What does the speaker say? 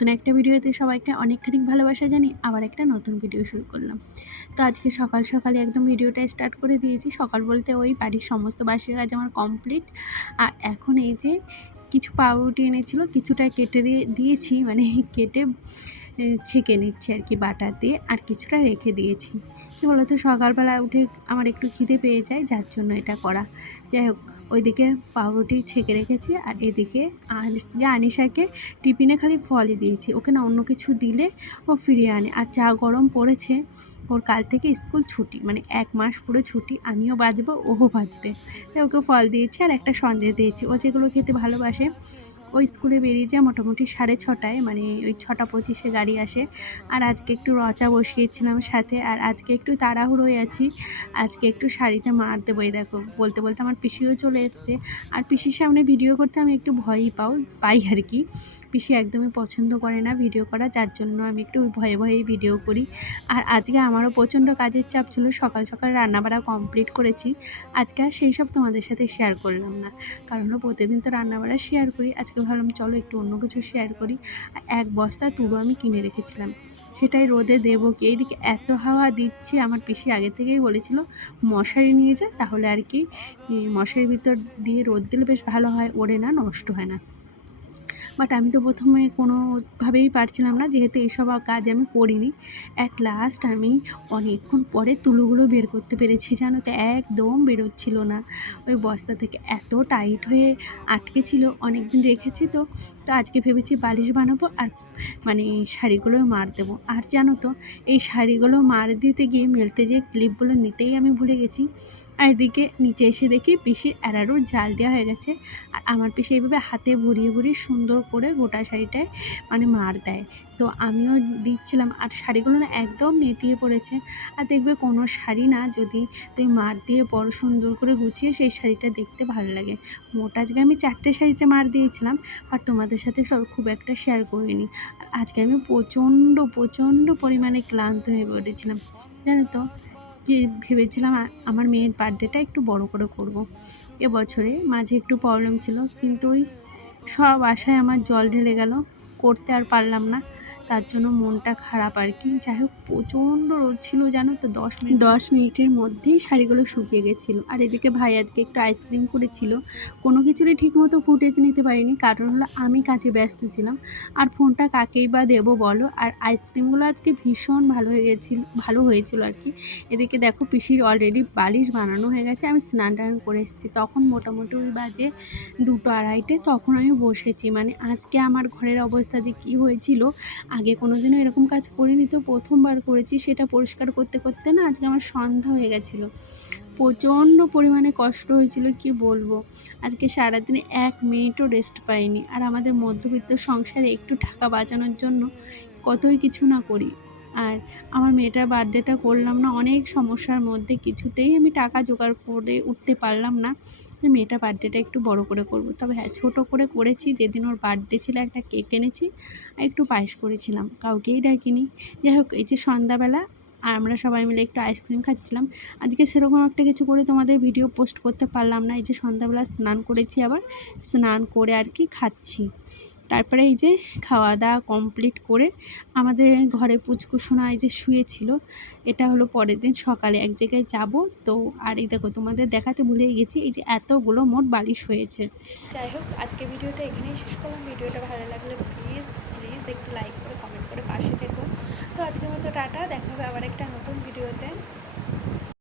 নতুন একটা ভিডিওতে সবাইকে অনেকখানি ভালোবাসা জানিয়ে আবার একটা নতুন ভিডিও শুরু করলাম। তো আজকে সকাল সকালে একদম ভিডিওটা স্টার্ট করে দিয়েছি। সকাল বলতে ওই বাড়ির সমস্ত বাসি কাজ আমার কমপ্লিট। আর এখন এই যে কিছু পাউরুটি এনেছিল, কিছুটা কেটে দিয়েছি, মানে কেটে ছেঁকে নিচ্ছি আর কি বাটা দিয়ে, আর কিছুটা রেখে দিয়েছি। কী বলতো, সকালবেলা উঠে আমার একটু খিদে পেয়ে যায়, যার জন্য এটা করা। যাই হোক, ওইদিকে পাউরুটি ছেঁকে রেখেছি, আর এদিকে আনিশাকে টিফিনে খালি ফলই দিয়েছি। ওকে না অন্য কিছু দিলে ও ফিরিয়ে আনে। আর যা গরম পড়েছে, ওর কাল থেকে স্কুল ছুটি, মানে 1 মাস পুরো ছুটি। আমিও বাঁচবো, ওও বাঁচবে, তাই ওকে ফল দিয়েছি আর একটা সন্দেশ দিয়েছি। ও যেগুলো খেতে ভালোবাসে। ওই স্কুলে বেরিয়ে যায় মোটামুটি 6:30, মানে ওই 6:25 গাড়ি আসে। আর আজকে একটু রচা বসিয়েছিলাম সাথে, আর আজকে একটু তাড়াহুড়োয় আছি। আজকে একটু শাড়িতে মার দেবো। এই দেখো, বলতে বলতে আমার পিসিও চলে এসছে। আর পিসির সামনে ভিডিও করতে আমি একটু ভয়ই পাই আর কি। পিসি একদমই পছন্দ করে না ভিডিও করা, যার জন্য আমি একটু ভয়ে ভয়েই ভিডিও করি। আর আজকে আমারও প্রচণ্ড কাজের চাপ ছিল, সকাল সকাল রান্নাবাড়া কমপ্লিট করেছি। আজকে আর সেই সব তোমাদের সাথে শেয়ার করলাম না, কারণ প্রতিদিন তো রান্নাবাড়া শেয়ার করি। আজকে ভাবলাম চলো একটু অন্য কিছু শেয়ার করি। আর 1 বস্তা তুলো আমি কিনে রেখেছিলাম, সেটাই রোদে দেবো কি। এইদিকে এত হাওয়া দিচ্ছে, আমার পিসি আগে থেকেই বলেছিল মশারি নিয়ে যা, তাহলে আর কি মশারির ভিতর দিয়ে রোদ দিলে বেশ ভালো হয়, ওড়ে না, নষ্ট হয় না। বাট আমি তো প্রথমে কোনোভাবেই পারছিলাম না, যেহেতু এইসব কাজ আমি করিনি। অ্যাট লাস্ট আমি অনেকক্ষণ পরে তুলোগুলো বের করতে পেরেছি, জানো তো, একদম বেরোচ্ছিল না ওই বস্তা থেকে, এত টাইট হয়ে আটকে ছিল। অনেক দিন রেখেছি তো আজকে ভেবেছি বালিশ বানাবো আর মানে শাড়িগুলো মার দেবো। আর জানো তো, এই শাড়িগুলো মার দিতে গিয়ে মেলতে যেয়ে ক্লিপগুলো নিতেই আমি ভুলে গেছি। আর এদিকে নিচে এসে দেখি পিসির অ্যারারুট জাল দেওয়া হয়ে গেছে। আর আমার পিসি এইভাবে হাতে ভরিয়ে ভরিয়ে সুন্দর করে গোটা শাড়িটায় মানে মার দেয়। তো আমিও দিচ্ছিলাম, আর শাড়িগুলো না একদম নেতিয়ে পড়েছে। আর দেখবে কোনো শাড়ি না যদি তুমি মার দিয়ে বড় সুন্দর করে গুছিয়ে, সেই শাড়িটা দেখতে ভালো লাগে। মোট আজকে আমি 4টে শাড়িতে মার দিয়েছিলাম, আর তোমাদের সাথে খুব একটা শেয়ার করিনি। আজকে আমি প্রচণ্ড পরিমাণে ক্লান্ত হয়ে পড়েছিলাম, জানো তো। কি ভেবেছিলাম আমার মেয়ের বার্থডেটা একটু বড় করে করব। এবছরে মাঝে একটু প্রবলেম ছিল, কিন্তু ওই সব আশায় আমার জল ঢেলে গেল, করতে আর পারলাম না, তার জন্য মনটা খারাপ আর কি। যাই হোক, প্রচণ্ড রোদ ছিল, জানো তো। 10 মিনিটের মধ্যেই শাড়িগুলো শুকিয়ে গেছিলো। আর এদিকে ভাই আজকে একটু আইসক্রিম করেছিল, কোনো কিছুরই ঠিকমতো ফুটেজ নিতে পারিনি, কারণ হলো আমি কাজে ব্যস্ত ছিলাম। আর ফোনটা কাকেই বা দেবো বলো। আর আইসক্রিমগুলো আজকে ভীষণ ভালো হয়েছিল আর কি। এদিকে দেখো, পিসির অলরেডি বালিশ বানানো হয়ে গেছে। আমি স্নান টান করে এসেছি, তখন মোটামুটি ওই বাজে 2-2:30। তখন আমি বসেছি, মানে আজকে আমার ঘরের অবস্থা যে কী হয়েছিল, আগে কোনোদিনও এরকম কাজ করিনি, তো প্রথমবার করেছি। সেটা পরিষ্কার করতে করতে না আজকে আমার সন্ধ্যা হয়ে গেছিলো। প্রচণ্ড পরিমাণে কষ্ট হয়েছিল, কি বলবো। আজকে সারাদিনে 1 মিনিটও রেস্ট পাইনি। আর আমাদের মধ্যবিত্ত সংসারে একটু টাকা বাঁচানোর জন্য কতই কিছু না করি। আর আমার মেয়েটার বার্থডেটা করলাম না, অনেক সমস্যার মধ্যে, কিছুতেই আমি টাকা জোগাড় করে উঠতে পারলাম না। মেয়েটার বার্থডেটা একটু বড় করে করব। তবে হ্যাঁ, ছোটো করে করেছি। যেদিন ওর বার্থডে ছিল একটা কেক এনেছি আর একটু পায়েস করেছিলাম, কাউকেই ডাকিনি। যাই হোক, এই যে সন্ধ্যাবেলা আর আমরা সবাই মিলে একটু আইসক্রিম খাচ্ছিলাম। আজকে সেরকম একটা কিছু করে তোমাদের ভিডিও পোস্ট করতে পারলাম না। এই যে সন্ধ্যাবেলা স্নান করেছি, আবার স্নান করে আর কি খাচ্ছি। তারপরে এই যে খাওয়া দাওয়া কমপ্লিট করে আমাদের ঘরে পুচকুসোনা এই যে শুয়েছিল। এটা হলো পরের দিন সকালে এক জায়গায় যাব তো। আর এই দেখো, তোমাদের দেখাতে ভুলেই গেছি, এই যে এতগুলো মোট বালিশ হয়েছে। যাই হোক, আজকে ভিডিওটা এখানেই শেষ করলাম। ভিডিওটা ভালো লাগলে প্লিজ একটু লাইক করে কমেন্ট করে পাশে থেকো। তো আজকের মতো টাটা, দেখা হবে আবার একটা নতুন ভিডিওতে।